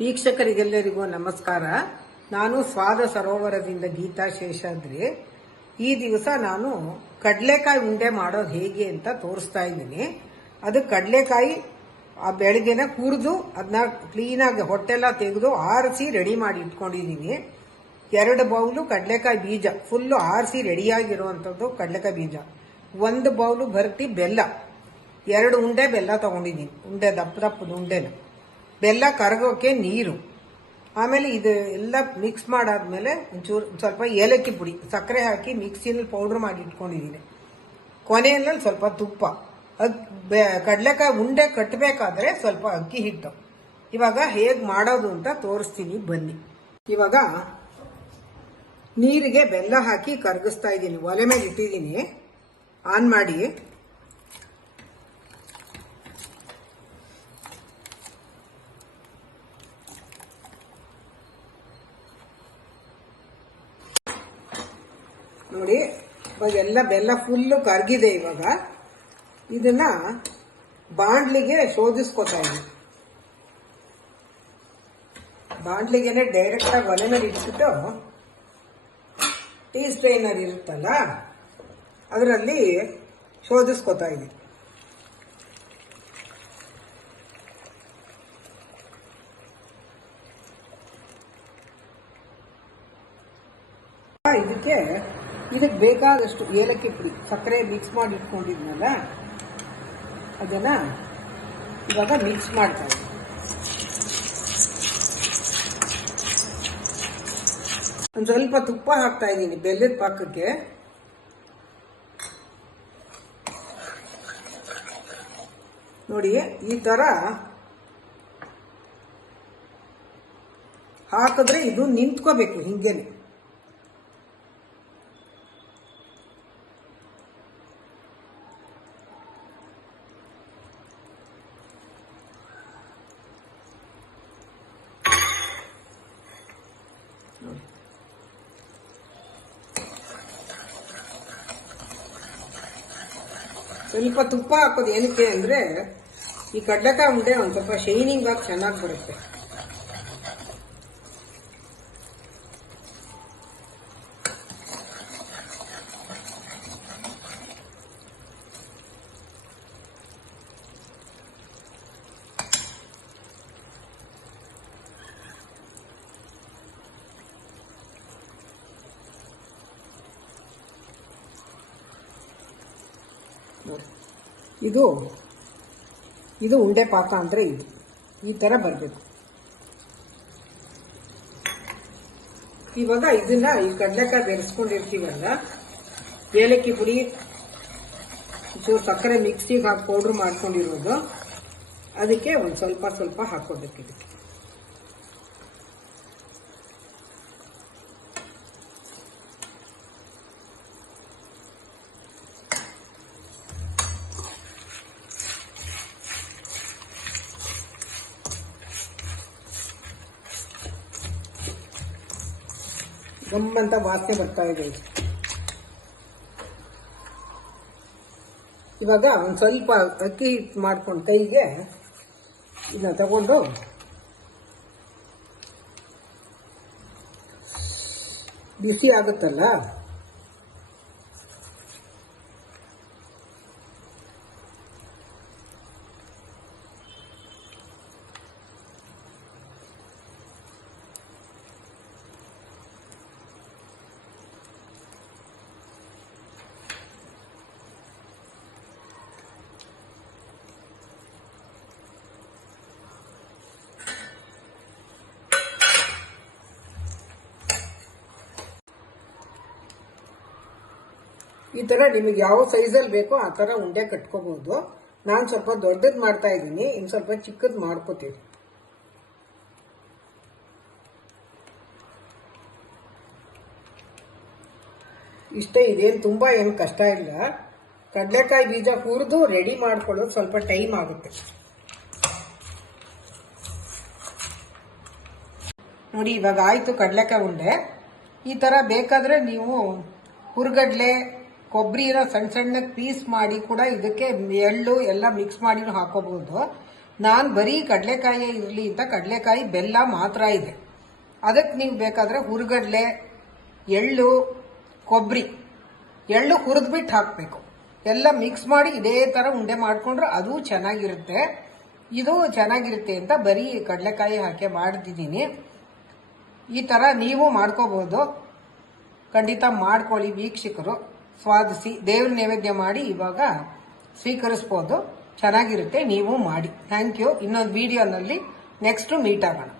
ವೀಕ್ಷಕರಿಗೆಲ್ಲರಿಗೂ ನಮಸ್ಕಾರ. ನಾನು ಸ್ವಾದ ಸರೋವರದಿಂದ ಗೀತಾ ಶೇಷಾದ್ರಿ. ಈ ದಿವಸ ನಾನು ಕಡಲೆಕಾಯಿ ಉಂಡೆ ಮಾಡೋದು ಹೇಗೆ ಅಂತ ತೋರಿಸ್ತಾ ಇದ್ದೀನಿ. ಅದು ಕಡಲೆಕಾಯಿ ಬೆಳಗ್ಗೆನೆ ಹುರಿದು ಅದನ್ನ ಕ್ಲೀನಾಗಿ ಹೊಟ್ಟೆಲ್ಲ ತೆಗೆದು ಆರಿಸಿ ರೆಡಿ ಮಾಡಿ ಇಟ್ಕೊಂಡಿದ್ದೀನಿ. 2 ಬೌಲು ಕಡಲೆಕಾಯಿ ಬೀಜ ಫುಲ್ಲು ಆರಿಸಿ ರೆಡಿಯಾಗಿರುವಂಥದ್ದು ಕಡಲೆಕಾಯಿ ಬೀಜ, 1 ಬೌಲು ಭರ್ತಿ ಬೆಲ್ಲ, 2 ಉಂಡೆ ಬೆಲ್ಲ ತಗೊಂಡಿದ್ದೀನಿ, ಉಂಡೆ ದಪ್ಪದ ಉಂಡೆನ, ಬೆಲ್ಲ ಕರಗೋಕೆ ನೀರು, ಆಮೇಲೆ ಇದು ಎಲ್ಲ ಮಿಕ್ಸ್ ಮಾಡಾದ್ಮೇಲೆ ಒಂಚೂರು ಸ್ವಲ್ಪ ಏಲಕ್ಕಿ ಪುಡಿ, ಸಕ್ಕರೆ ಹಾಕಿ ಮಿಕ್ಸಿನಲ್ಲಿ ಪೌಡ್ರ್ ಮಾಡಿ ಇಟ್ಕೊಂಡಿದ್ದೀನಿ. ಕೊನೆಯಲ್ಲಿ ಸ್ವಲ್ಪ ತುಪ್ಪ. ಕಡಲೆಕಾಯಿ ಉಂಡೆ ಕಟ್ಟಬೇಕಾದ್ರೆ ಸ್ವಲ್ಪ ಅಕ್ಕಿ ಹಿಟ್ಟು. ಇವಾಗ ಹೇಗೆ ಮಾಡೋದು ಅಂತ ತೋರಿಸ್ತೀನಿ ಬನ್ನಿ. ಇವಾಗ ನೀರಿಗೆ ಬೆಲ್ಲ ಹಾಕಿ ಕರಗಿಸ್ತಾ ಇದ್ದೀನಿ, ಒಲೆ ಮೇಲೆ ಇಟ್ಟಿದ್ದೀನಿ. ಆನ್ ಮಾಡಿ. ನೋಡಿ, ಇವಾಗ ಎಲ್ಲ ಬೆಲ್ಲ ಫುಲ್ಲು ಕರಗಿದೆ. ಇವಾಗ ಇದನ್ನ ಬಾಂಡ್ಲಿಗೆ ಶೋಧಿಸ್ಕೊತಾ ಇದ್ದೀನಿ. ಬಾಂಡ್ಲಿಗೆನೆ ಡೈರೆಕ್ಟ್ ಆಗಿ ಒಲೆ ಮೇಲೆ ಇಟ್ಬಿಟ್ಟು ಟೀ ಸ್ಟ್ರೈನರ್ ಇರುತ್ತಲ್ಲ ಅದರಲ್ಲಿ ಶೋಧಿಸ್ಕೊತಾ ಇದ್ದೀನಿ. ಇದಕ್ಕೆ ಬೇಕಾದಷ್ಟು ಏಲಕ್ಕಿ ಪುಡಿ, ಸಕ್ಕರೆ ಮಿಕ್ಸ್ ಮಾಡಿ ಇಟ್ಕೊಂಡಿದ್ನಲ್ಲ ಅದನ್ನ ಇವಾಗ ಮಿಕ್ಸ್ ಮಾಡ್ತಾ ಇದ್ದೀನಿ. ಒಂದು ಸ್ವಲ್ಪ ತುಪ್ಪ ಹಾಕ್ತಾ ಇದ್ದೀನಿ ಬೆಲ್ಲದ ಪಾಕಕ್ಕೆ. ನೋಡಿ, ಈ ತರ ಹಾಕಿದ್ರೆ ಇದು ನಿಂತ್ಕೋಬೇಕು ಹಿಂಗೇನೆ. ಸ್ವಲ್ಪ ತುಪ್ಪ ಹಾಕೋದು ಏನಕ್ಕೆ ಅಂದ್ರೆ ಈ ಕಡಲೆಕಾಯಿ ಉಂಡೆ ಒಂದು ಸ್ವಲ್ಪ ಶೈನಿಂಗ್ ಆಗಿ ಚೆನ್ನಾಗಿ ಬರುತ್ತೆ. ಇದು ಉಂಡೆ ಪಾಕ ಅಂದ್ರೆ ಇದು ಈ ತರ ಬರಬೇಕು. ಇವಾಗ ಇದನ್ನ ಈ ಕಡಲೆಕಾಯಿ ಬೆರೆಸ್ಕೊಂಡಿರ್ತೀವಲ್ಲ, ಏಲಕ್ಕಿ ಪುಡಿ, ಚೂರು ಸಕ್ಕರೆ ಮಿಕ್ಸಿಗೆ ಹಾಕಿ ಪೌಡ್ರ್ ಮಾಡ್ಕೊಂಡಿರೋದು, ಅದಕ್ಕೆ ಒಂದು ಸ್ವಲ್ಪ ಹಾಕೋಬೇಕು. ಇದಕ್ಕೆ ಗಮ್ಮಂತ ವಾಸನೆ ಬರ್ತಾ ಇದೆ. ಇವಾಗ ಒಂದು ಸ್ವಲ್ಪ ಅಕ್ಕಿ ಹಿಟ್ಟು ಮಾಡ್ಕೊಂಡು ಕೈಗೆ ಇದನ್ನ ತಗೊಂಡು ಬಿಸಿ ಆಗುತ್ತಲ್ಲ ಈ ತರ ನಿಮಗೆ ಯಾವ ಸೈಜಲ್ಲಿ ಬೇಕೋ ಆ ತರ ಉಂಡೆ ಕಟ್ಕೋಬಹುದು. ನಾನು ಸ್ವಲ್ಪ ದೊಡ್ಡದು ಮಾಡ್ತಾ ಇದ್ದೀನಿ, ಇನ್ನು ಸ್ವಲ್ಪ ಚಿಕ್ಕದು ಮಾಡ್ಕೋತೀನಿ. ಇಷ್ಟೇ, ಇದೇನು ತುಂಬಾ ಏನು ಕಷ್ಟ ಇಲ್ಲ. ಕಡಲೆಕಾಯಿ ಬೀಜ ಹುರಿದು ರೆಡಿ ಮಾಡ್ಕೊಳ್ಳೋದು ಸ್ವಲ್ಪ ಟೈಮ್ ಆಗುತ್ತೆ. ನೋಡಿ, ಇವಾಗ ಆಯ್ತು ಕಡಲೆಕಾಯಿ ಉಂಡೆ. ಈ ತರ ಬೇಕಾದ್ರೆ ನೀವು ಹುರ್ಗಡ್ಲೆ, ಕೊಬ್ಬರಿನ ಸಣ್ಣ ಸಣ್ಣ ಪೀಸ್ ಮಾಡಿ ಕೂಡ ಇದಕ್ಕೆ ಎಳ್ಳು ಎಲ್ಲ ಮಿಕ್ಸ್ ಮಾಡಿ ಹಾಕೋಬಹುದು. ನಾನು ಬರೀ ಕಡಲೆಕಾಯಿ ಇರಲಿ ಅಂತ ಕಡಲೆಕಾಯಿ ಬೆಲ್ಲ ಮಾತ್ರ ಇದೆ. ಅದಕ್ಕೆ ನೀವು ಬೇಕಾದ್ರೆ ಹುರುಗಡ್ಲೆ, ಎಳ್ಳು, ಕೊಬ್ಬರಿ, ಎಳ್ಳು ಹುರಿದ್ಬಿಟ್ಟು ಹಾಕಬೇಕು. ಎಲ್ಲ ಮಿಕ್ಸ್ ಮಾಡಿ ಇದೇ ತರ ಉಂಡೆ ಮಾಡ್ಕೊಂಡ್ರೆ ಅದು ಚೆನ್ನಾಗಿರುತ್ತೆ. ಇದು ಚೆನ್ನಾಗಿರುತ್ತೆ ಅಂತ ಬರೀ ಕಡಲೆಕಾಯಿ ಹಾಕಿ ಮಾಡಿದ್ದೀನಿ. ಈ ತರ ನೀವು ಮಾಡ್ಕೋಬಹುದು. ಖಂಡಿತ ಮಾಡ್ಕೊಳ್ಳಿ ವೀಕ್ಷಕರು, ಸ್ವಾದಿಸಿ ದೇವ್ರ ನೈವೇದ್ಯ ಮಾಡಿ ಇವಾಗ ಸ್ವೀಕರಿಸಬಹುದು. ಚೆನ್ನಾಗಿರುತ್ತೆ, ನೀವು ಮಾಡಿ. Thank you. ಇನ್ನೊಂದು ವಿಡಿಯೋನಲ್ಲಿ ನೆಕ್ಸ್ಟ್ ಮೀಟ್ ಆಗೋಣ.